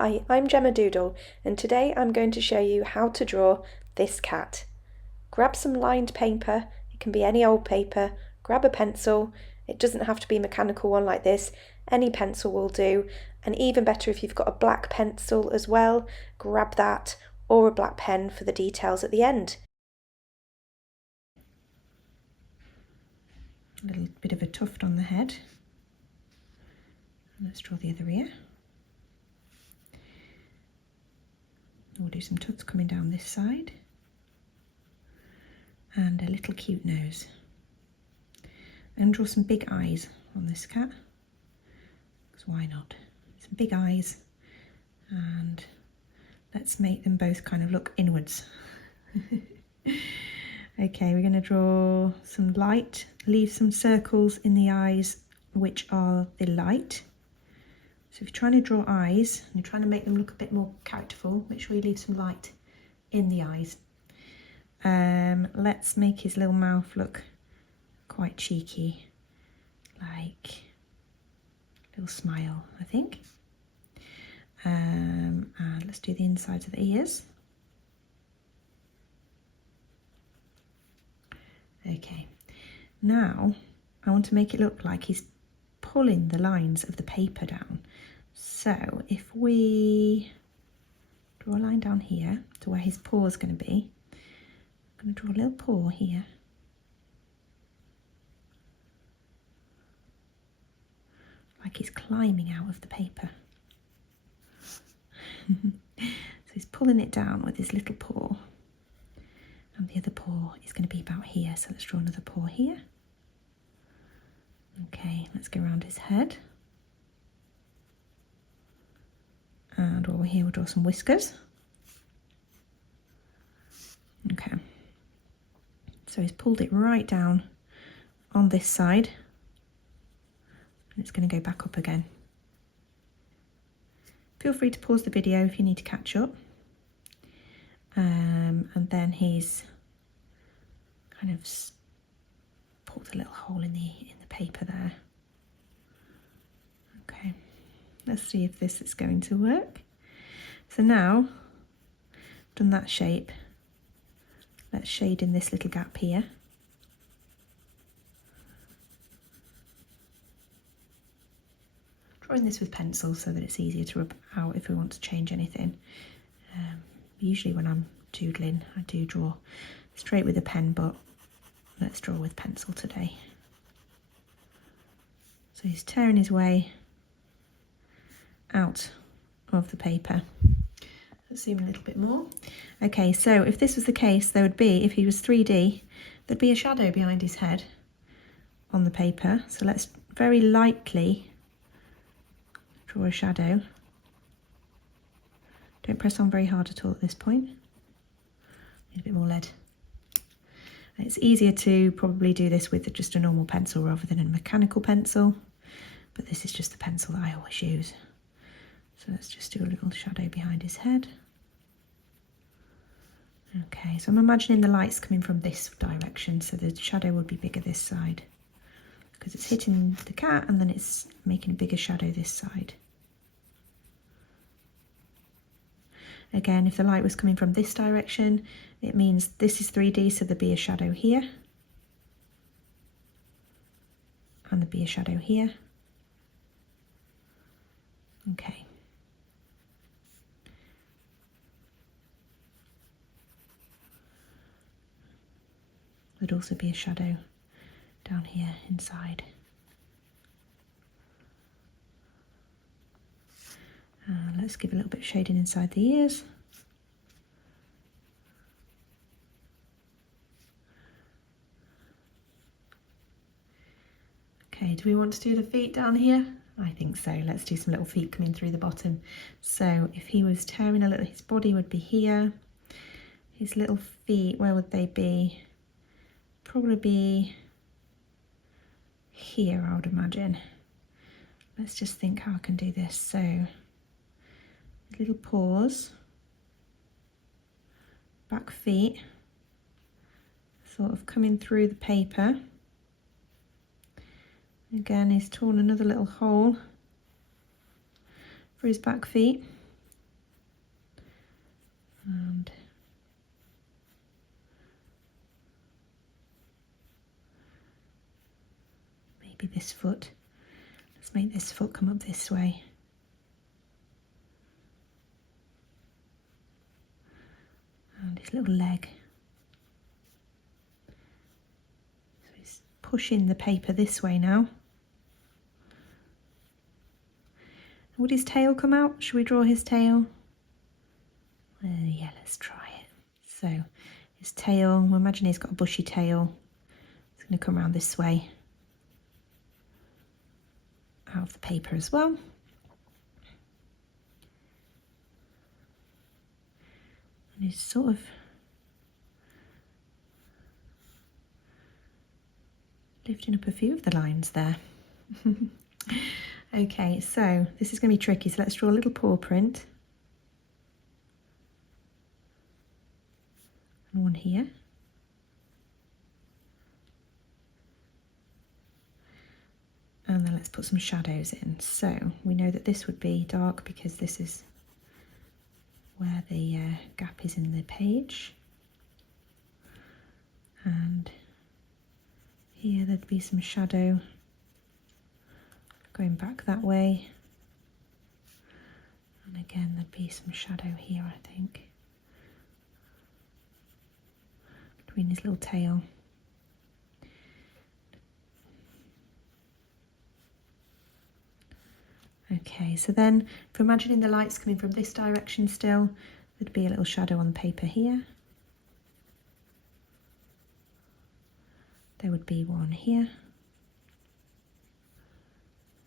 Hi, I'm Gemma Doodle, and today I'm going to show you how to draw this cat. Grab some lined paper, it can be any old paper, grab a pencil, it doesn't have to be a mechanical one like this, any pencil will do, and even better if you've got a black pencil as well, grab that, or a black pen for the details at the end. A little bit of a tuft on the head. Let's draw the other ear. We'll do some tufts coming down this side. And a little cute nose. And draw some big eyes on this cat. Because why not? Some big eyes. And let's make them both kind of look inwards. Okay, we're going to draw some light. Leave some circles in the eyes, which are the light. So if you're trying to draw eyes, and you're trying to make them look a bit more characterful, make sure you leave some light in the eyes. Let's make his little mouth look quite cheeky, like a little smile, I think. And let's do the insides of the ears. Okay, now I want to make it look like he's pulling the lines of the paper down. So if we draw a line down here to where his paw is going to be, I'm going to draw a little paw here. Like he's climbing out of the paper. So he's pulling it down with his little paw. And the other paw is going to be about here. So let's draw another paw here. Okay, let's go around his head. And while we're here, we'll draw some whiskers. Okay. So he's pulled it right down on this side. And it's going to go back up again. Feel free to pause the video if you need to catch up. And then he's kind of pulled a little hole in the paper there. Okay, let's see if this is going to work. So now, done that shape, let's shade in this little gap here. Drawing this with pencil so that it's easier to rub out if we want to change anything. Usually when I'm doodling, I do draw straight with a pen, but let's draw with pencil today. So he's tearing his way out of the paper. Let's zoom in a little bit more. Okay, so if this was the case, there would be, if he was 3D, there'd be a shadow behind his head on the paper. So let's very lightly draw a shadow. Don't press on very hard at all at this point. Need a bit more lead. It's easier to probably do this with just a normal pencil rather than a mechanical pencil, but this is just the pencil that I always use. So let's just do a little shadow behind his head. Okay, so I'm imagining the light's coming from this direction, so the shadow would be bigger this side because it's hitting the cat and then it's making a bigger shadow this side. Again, if the light was coming from this direction, it means this is 3D, so there'd be a shadow here. And there'd be a shadow here. Okay. There'd also be a shadow down here inside. Let's give a little bit of shading inside the ears. Okay, do we want to do the feet down here? I think so. Let's do some little feet coming through the bottom. So if he was tearing a little, his body would be here. His little feet, where would they be? Probably be here, I would imagine. Let's just think how I can do this. So little paws, back feet, sort of coming through the paper. Again, he's torn another little hole for his back feet. And maybe this foot. Let's make this foot come up this way. And his little leg. So he's pushing the paper this way now. Would his tail come out? Should we draw his tail? Yeah, let's try it. So his tail, we'll imagine he's got a bushy tail. It's going to come around this way. Out of the paper as well. And he's sort of lifting up a few of the lines there. Okay, so this is going to be tricky, so let's draw a little paw print. And one here. And then let's put some shadows in. So we know that this would be dark because this is where the gap is in the page. And here there'd be some shadow going back that way. And again, there'd be some shadow here, I think, between his little tail. Okay, so then if we're imagining the light's coming from this direction still, there'd be a little shadow on the paper here. There would be one here.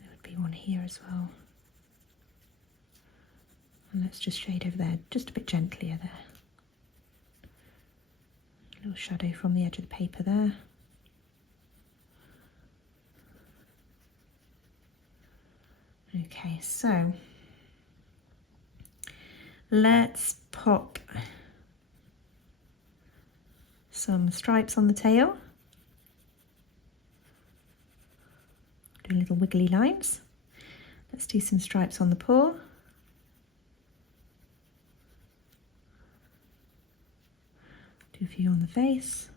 There would be one here as well. And let's just shade over there, just a bit gentlier there. A little shadow from the edge of the paper there. Okay, so let's pop some stripes on the tail. Do little wiggly lines. Let's do some stripes on the paw. Do a few on the face.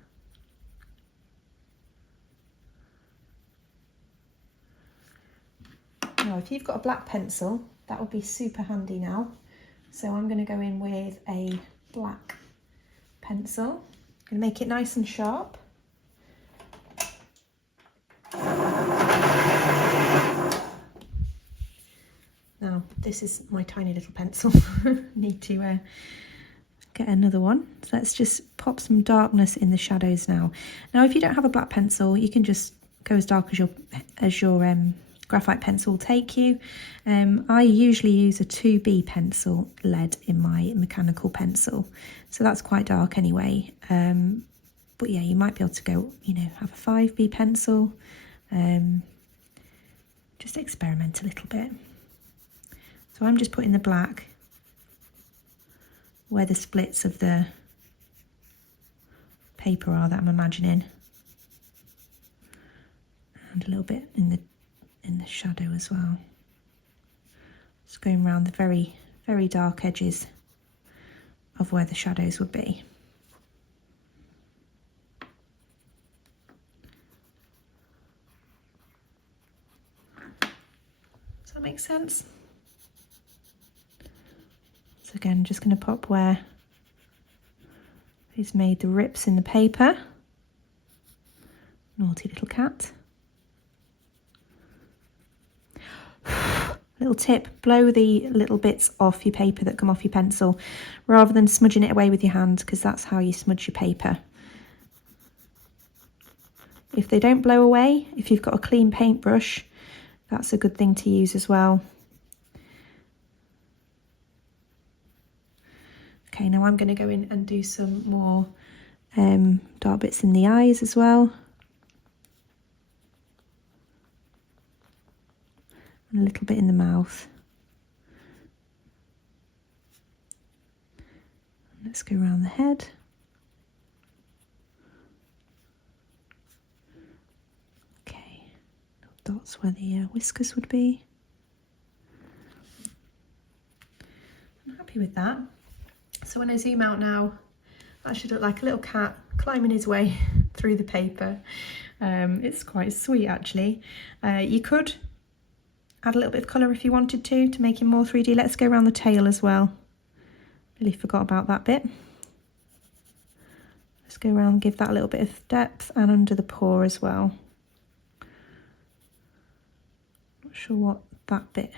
Now, if you've got a black pencil, that would be super handy now. So I'm going to go in with a black pencil. I'm going to make it nice and sharp. Now, this is my tiny little pencil. Need to get another one. So let's just pop some darkness in the shadows now. Now, if you don't have a black pencil, you can just go as dark as your graphite pencil will take you. I usually use a 2B pencil lead in my mechanical pencil, so that's quite dark anyway. But yeah, you might be able to go, you know, have a 5B pencil. Just experiment a little bit. So I'm just putting the black where the splits of the paper are that I'm imagining, and a little bit in the shadow as well. Just going around the very, very dark edges of where the shadows would be. Does that make sense? So again, just going to pop where he's made the rips in the paper. Naughty little cat. Little tip, blow the little bits off your paper that come off your pencil rather than smudging it away with your hand, because that's how you smudge your paper. If they don't blow away, if you've got a clean paintbrush, that's a good thing to use as well. Okay, now I'm going to go in and do some more dark bits in the eyes as well. And a little bit in the mouth. Let's go around the head. Okay, little dots where the whiskers would be. I'm happy with that. So when I zoom out now, that should look like a little cat climbing his way through the paper. It's quite sweet actually. You could add a little bit of colour if you wanted to make him more 3D. Let's go around the tail as well. Really forgot about that bit. Let's go around and give that a little bit of depth, and under the paw as well. Not sure what that bit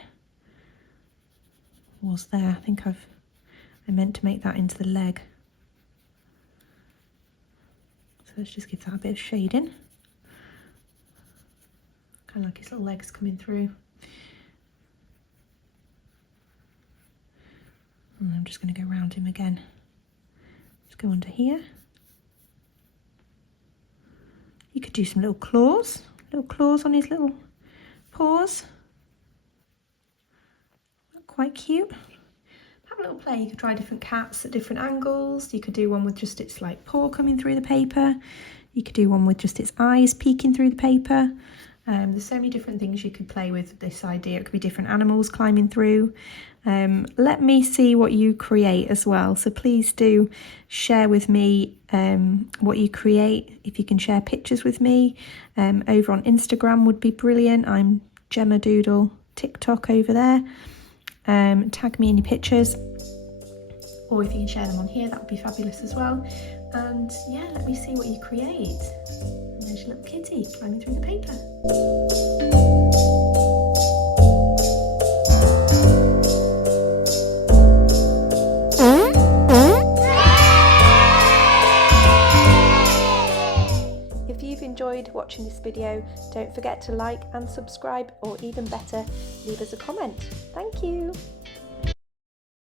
was there. I think I meant to make that into the leg. So let's just give that a bit of shading. Kind of like his little legs coming through. And I'm just going to go around him again. Just go under here. You could do some little claws on his little paws. Quite cute. Have a little play. You could try different cats at different angles. You could do one with just its like paw coming through the paper. You could do one with just its eyes peeking through the paper. There's so many different things you could play with this idea. It could be different animals climbing through. Let me see what you create as well. So please do share with me what you create. If you can share pictures with me over on Instagram would be brilliant. I'm Gemma Doodle, TikTok over there. Tag me in your pictures, or if you can share them on here, that would be fabulous as well. And yeah, let me see what you create. And there's your little kitty climbing through the paper. If you've enjoyed watching this video, don't forget to like and subscribe, or even better, leave us a comment. Thank you.